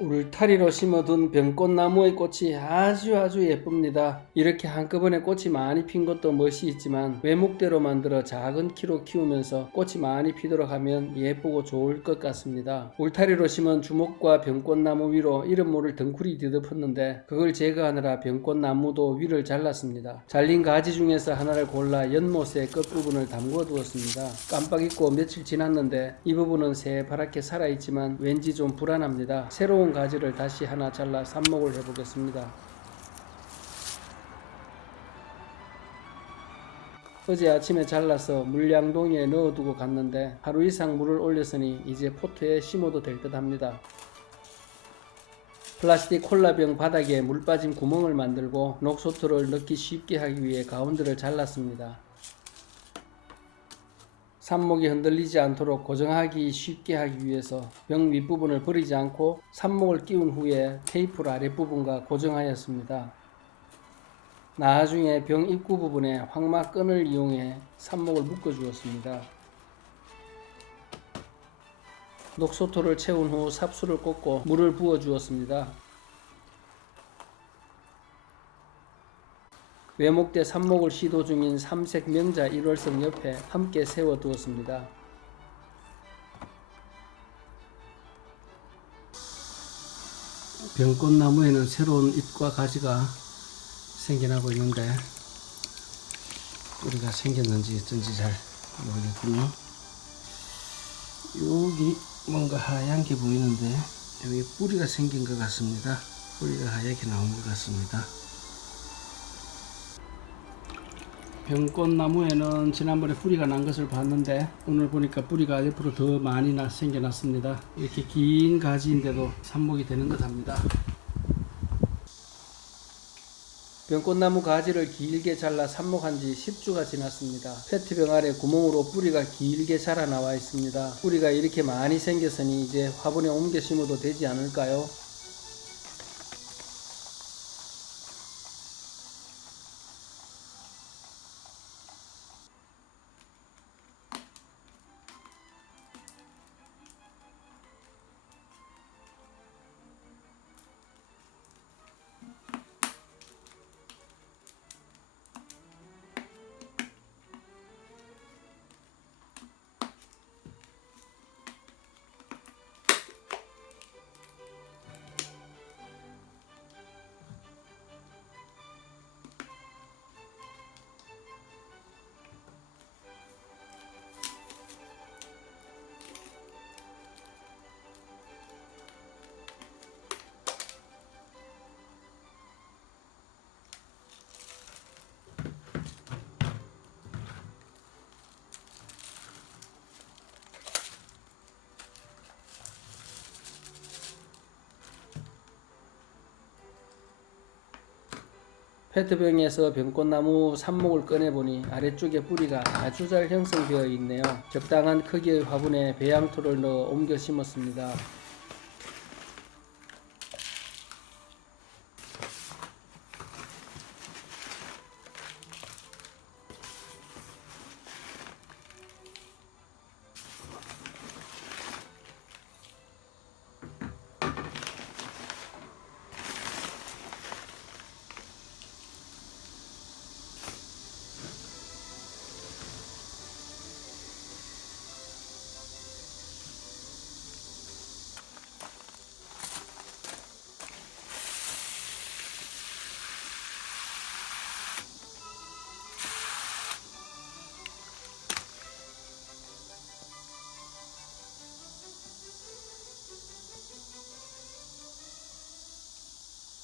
울타리로 심어둔 병꽃나무의 꽃이 아주 아주 예쁩니다. 이렇게 한꺼번에 꽃이 많이 핀 것도 멋이 있지만 외목대로 만들어 작은 키로 키우면서 꽃이 많이 피도록 하면 예쁘고 좋을 것 같습니다. 울타리로 심은 주목과 병꽃나무 위로 이름 모를 덩쿨이 뒤덮었는데 그걸 제거하느라 병꽃나무도 위를 잘랐습니다. 잘린 가지 중에서 하나를 골라 연못의 끝부분을 담궈 두었습니다. 깜빡 잊고 며칠 지났는데 이 부분은 새파랗게 살아있지만 왠지 좀 불안합니다. 새로운 가지를 다시 하나 잘라 삽목을 해보겠습니다. 어제 아침에 잘라서 물량동이에 넣어두고 갔는데 하루 이상 물을 올렸으니 이제 포트에 심어도 될 듯 합니다. 플라스틱 콜라병 바닥에 물 빠진 구멍을 만들고 녹소토를 넣기 쉽게 하기 위해 가운데를 잘랐습니다. 삽목이 흔들리지 않도록 고정하기 쉽게 하기 위해서 병 윗부분을 버리지 않고 삽목을 끼운 후에 테이프를 아랫부분과 고정하였습니다. 나중에 병 입구 부분에 황마 끈을 이용해 삽목을 묶어 주었습니다. 녹소토를 채운 후 삽수를 꽂고 물을 부어 주었습니다. 외목대 삽목을 시도 중인 삼색 명자 일월성 옆에 함께 세워 두었습니다. 병꽃나무에는 새로운 잎과 가지가 생겨나고 있는데 뿌리가 생겼는지 어쩐지 잘 모르겠군요. 여기 뭔가 하얀 게 보이는데 여기 뿌리가 생긴 것 같습니다. 뿌리가 하얗게 나온 것 같습니다. 병꽃나무에는 지난번에 뿌리가 난 것을 봤는데 오늘 보니까 뿌리가 옆으로 더 많이 나, 생겨났습니다. 이렇게 긴 가지인데도 삽목이 되는 듯 합니다. 병꽃나무 가지를 길게 잘라 삽목한 지 10주가 지났습니다. 페트병 아래 구멍으로 뿌리가 길게 자라 나와 있습니다. 뿌리가 이렇게 많이 생겼으니 이제 화분에 옮겨 심어도 되지 않을까요? 페트병에서 병꽃나무 삽목을 꺼내보니 아래쪽에 뿌리가 아주 잘 형성되어 있네요. 적당한 크기의 화분에 배양토를 넣어 옮겨 심었습니다.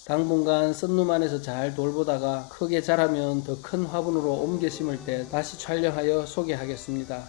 당분간 썬룸 안에서 잘 돌보다가 크게 자라면 더 큰 화분으로 옮겨 심을 때 다시 촬영하여 소개하겠습니다.